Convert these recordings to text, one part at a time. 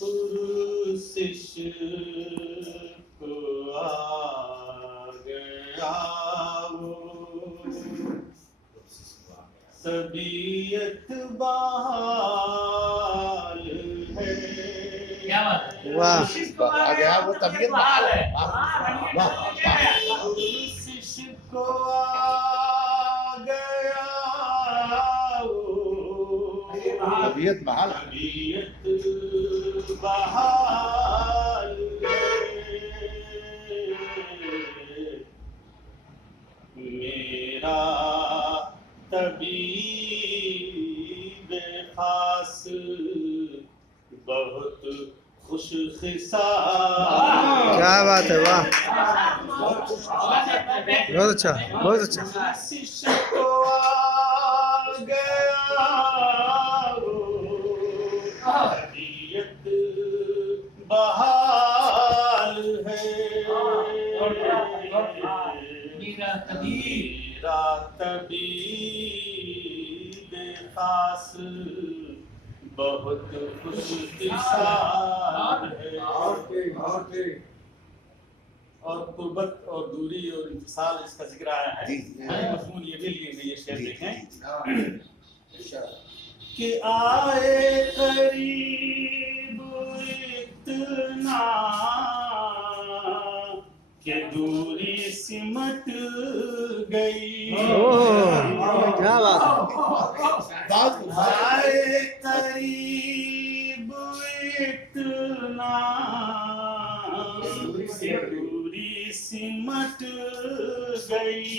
पुरुष को आ गया वो, तबीयत बहाल है। क्या बात है, वाह आ गया वो तबीयत बहाल है। पुरुष को आ गया वो, तबीयत बहाल है। तबीयत बहाल है। मेरा तबीब खास बहुत खुश खिसाल। क्या बात है, वाह बहुत बहुत अच्छा। शिष्य को आ गया वो, तबीयत बहाल है। मेरा तबीब मेरा तबीब खास बहुत खुश खिसाल है। और कुर्बत और दूरी और इंफिसाल इसका जिक्र आया है। मजमून ये भी लिए हुए ये शेर देखें कि आए करीब इतना कि दूरी सिमट गई। ओह क्या बात है, आए करीब इतना कि दूरी सिमट गई।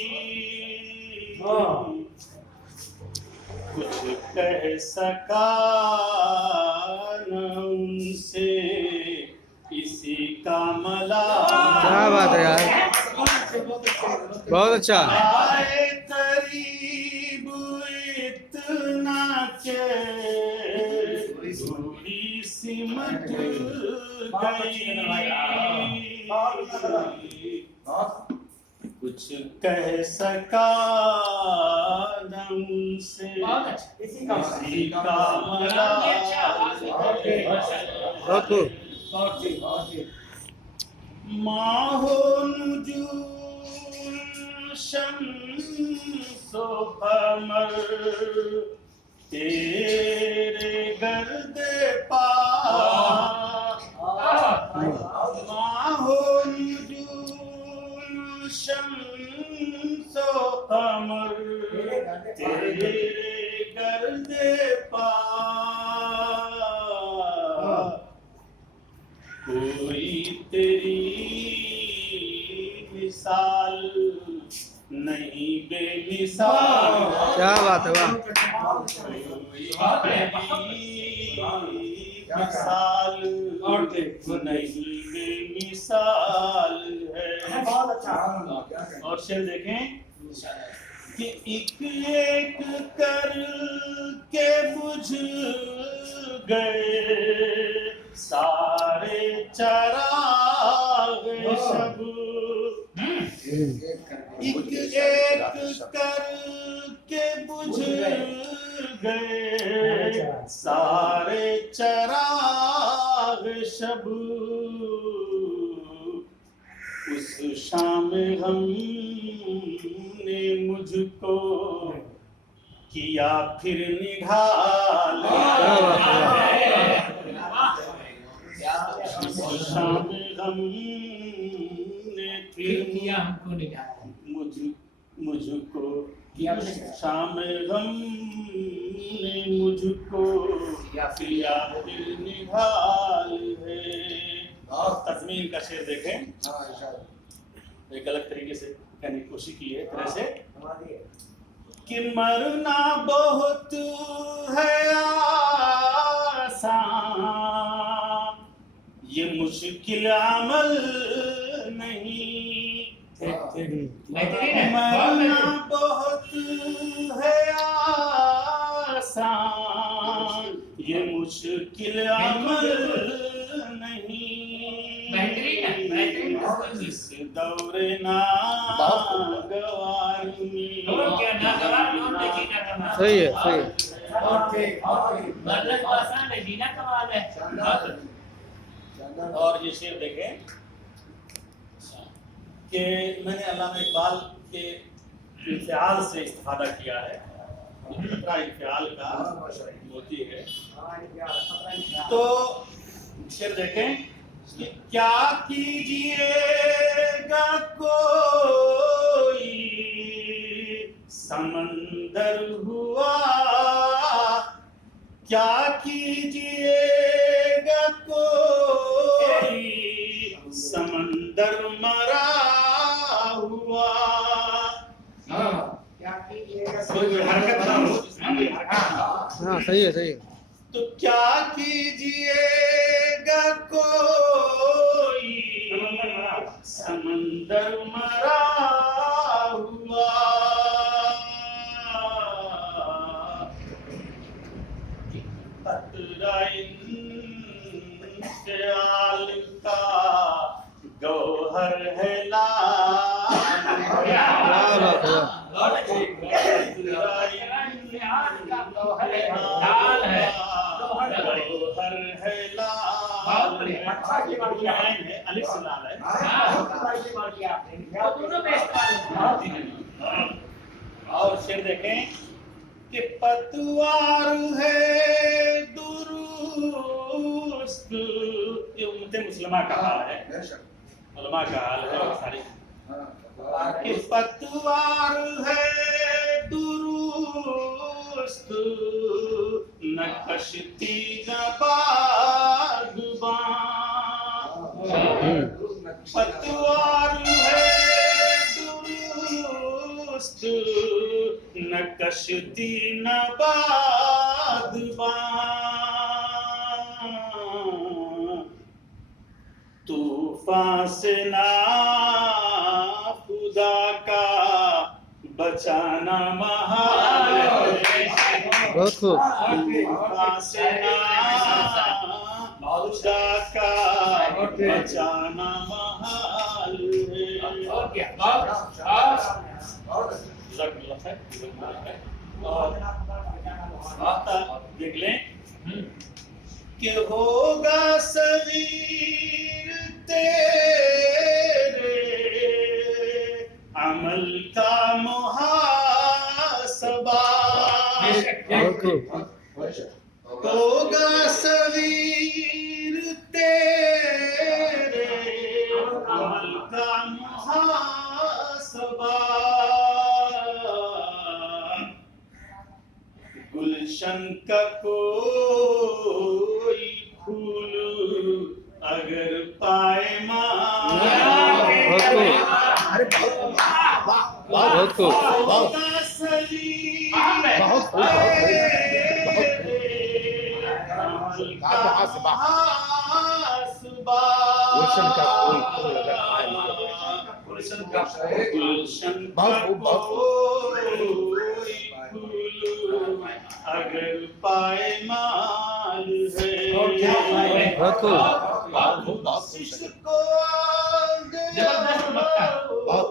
कुछ कह सका न उनसे इसी का मलाल। क्या बात है यार, बहुत अच्छा। आए करीब इतना के दूरी सिमट गई। कुछ कह सका न उनसे इसी का मलाल। बहुत खूब। माहो नुजूम शम्सो कमर तेरे गर्दे पा। माहो नुजूम शम्सो कमर तेरे गर्दे पा। कोई तेरी मिसाल नहीं बेमिसाल। क्या बात है, वाह कोई तेरी मिसाल नहीं बेमिसाल है। और शेर देखें कि एक एक कर के बुझ गए सारे चराग शब। एक एक कर के बुझ गए सारे चराग शब। उस शाम हमने मुझको किया फिर निढाल। शाम हमने फिर किया हमको निकाला मुझको किया। शाम हमने मुझको किया फिर निढाल है। तस्मीन का शेर देखें, एक अलग तरीके से कहने की कोशिश की है तरह से कि मरना बहुत है आसान, ये मुश्किल अमल नहीं। मरना बहुत है आसान, ये मुश्किल अमल नहीं। इस दौरे नागवार में सही है, सही है। मतलब आसान है, जीना कमाल है। और ये शेर देखें कि मैंने अल्लामा इकबाल के इंफियाल से इस्तिफादा किया है। खतरा इंफियाल का मोती है। तो शेर देखें कि क्या कीजिएगा कोई समंदर हुआ, क्या कीजिएगा कोई समंदर मरा हुआ। कोई हरकत ना हो, इसमें कोई हरकत ना हो। हाँ सही है, सही है। तो क्या कीजिएगा कोई समंदर मरा हुआ। खतरा इंफियाल का गौहर है लाल। क्या बात है। बहुत अच्छी। गौहर है लाल। अलिफ से लाल है। दोनों में इस्तेमाल है। और शेर देखें कि पतवार है दुरुस्त, ये उम्मत मुस्लिमा का हाल है, उलमा का हाल है सारी। कि पतवार है दुरुस्त, न कश्ती न बागबान। पतवार है दुरुस्त, न कश्ती न बागबान। तूफान से ना खुदा का बचाना महाल है। बहुत खूब। तूफान से ना खुदा का बचाना महाल है। और क्या? जज़ाकल्लाह खैर, जज़ाकल्लाह खैर। और आता देख लें कि होगा सगीर तेरे अमल का मुहासबा। बहुत खूब। होगा सगीर तेरे अमल का मुहासबा। गुलशन का कोई फूल अगर पाए बहुत खूब। बहुत खूब। गुलशन का कोई फूल अगर पाए गुलशन का अगर पाए माल है। बहुत खूब। जिसको जबरदस्त लगता है। बहुत